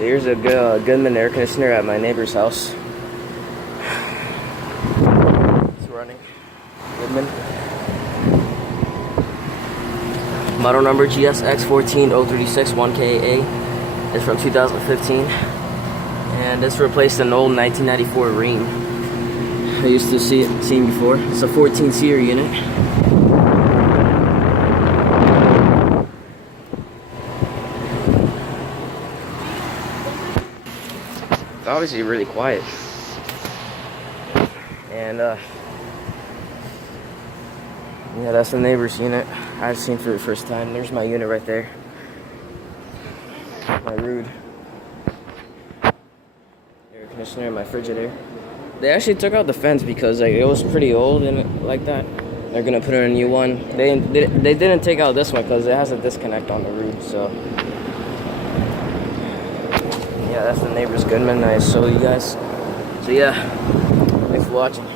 So here's a Goodman air conditioner at my neighbor's house. It's running. Goodman. Model number GSX14036 1KA. It's from 2015. And this replaced an old 1994 Ream. I used to seen before. It's a 14 seer unit. It's obviously really quiet. And yeah, that's the neighbor's unit I've seen for the first time. There's my unit right there. My Rude air conditioner, my Frigidaire. They actually took out the fence because like it was pretty old and like that. They're gonna put in a new one. They didn't take out this one because it has a disconnect on the Rude. So yeah, that's the neighbor's Goodman I showed you guys. So yeah, thanks for watching.